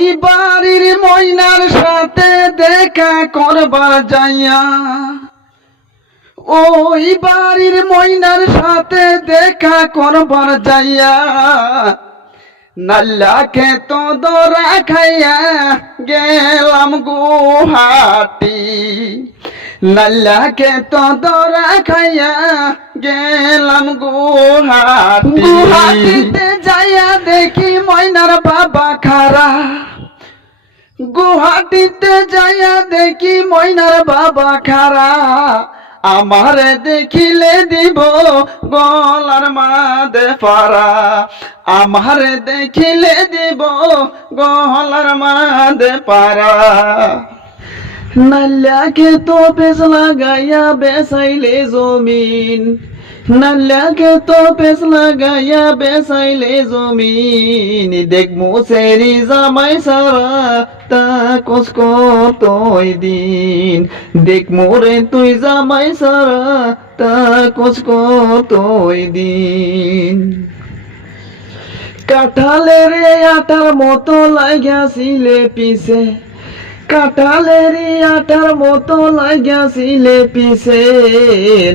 ওই বাড়ির ময়নার সাথে দেখা করবার যাইয়া, ওই বাড়ির ময়নার সাথে দেখা করবার যাইয়া, নাল্লাকে তো দরা খাইয়া গেলাম গুহাটি, নাল্লাকে তো দরা খাইয়া গেলাম গুহাটি। গুহাটিতে যাইয়া দেখি ময়নার বাবা খারা, গুহাটিতে যাইয়া দেখি ময়নার বাবা খারা, আমারে দেখিলে দিব গলার মাঝে ফারা, আমারে দেখিলে দিব গলার মাঝে পারা। নাল্লাকে তো পেছ লাগাইয়া বেসাইলে জমিন, নাল্লাকে তো পেছ লাগাইয়া বেসাইলে জমিন, দেখমু সেরি জামাই সারা তা কোস কতই দিন, দেখমু রে তুই জামাই সারা তা কোস কতই দিন। কাঁঠালের আটার মতো লাগাছিলে পিছে, কাঁঠালের আটার মতো লাগাছিলে পিছে,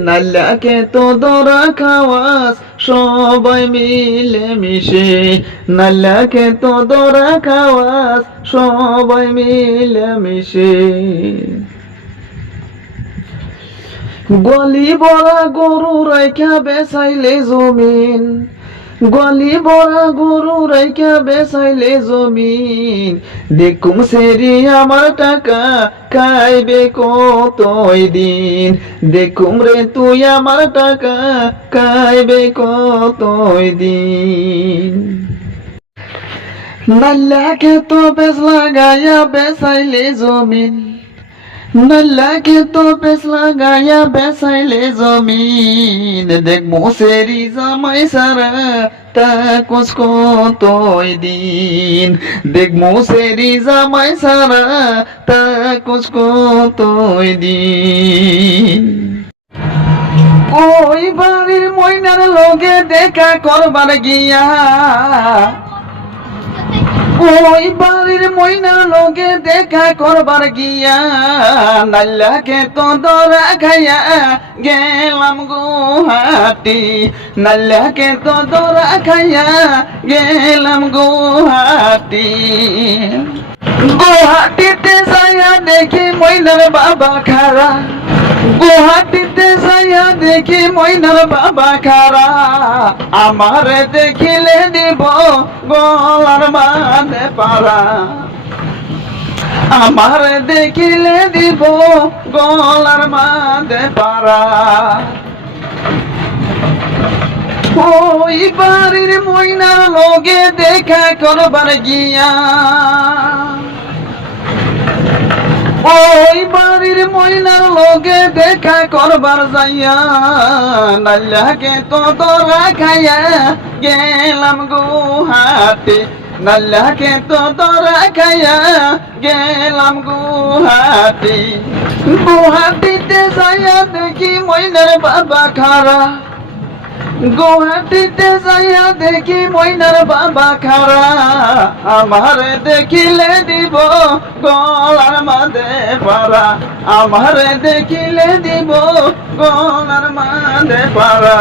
নাল্লাকে তো দরা খাওয়াস সবাই মিলে মিশে, নাল্লাকে তো দরা খাওয়াস সবাই মিলে মিশে। গলি বড়া গরু রাইখা বেসাইলে জমিন, গলি বড়া গরু রাইখা বেসাইলে জমিন, দেখুম সেরি আমার টাকা খাইবে কতই দিন, দেখুম রে তুই আমার টাকা খাইবে কতই দিন। নাল্লাকে তো বেশ লাগাইয়া বেসাইলে জমিন, নাল্লাকে তো বেশ লাগাইয়া বেসাইলে জমিন, দেখমু সেরি জামাই সারা তা কোস কতই দিন, দেখমু সেরি জামাই সারা তা কোস কতই দিন। ওই বাড়ির ময়নার লগে দেখা করবার গিয়া, ওই বাড়ির ময়নার লগে দেখা করবার গিয়া, নাল্লাকে তো দরা খাইয়া গেলাম গুহাটি, নাল্লাকে তো দরা খাইয়া গেলাম গুহাটি। গুহাটিতে যাইয়া দেখি ময়নার বাবা খারা, গুহাটিতে যাইয়া দেখি ময়নার বাবা খারা, আমারে দেখিলে দিব গলার মাঝে পারা, আমারে দেখিলে দিব গলার মাঝে পারা। ওই বাড়ির ময়নার লগে দেখা করবার গিয়া, ওই বাড়ির ময়নার লগে দেখা করবার যাইয়া, নাল্লাকে তো দরা খাইয়া গেলাম গুহাটি, নাল্লাকে তো দরা খাইয়া গেলাম গুহাটি। গুহাটিতে যাইয়া দেখি ময়নার বাবা খারা, গুহাটিতে যাইয়া দেখি ময়নার বাবা খারা, আমারে দেখিলে দিব গলার মাঝে পারা, আমারে দেখিলে দিব গলার মাঝে পারা।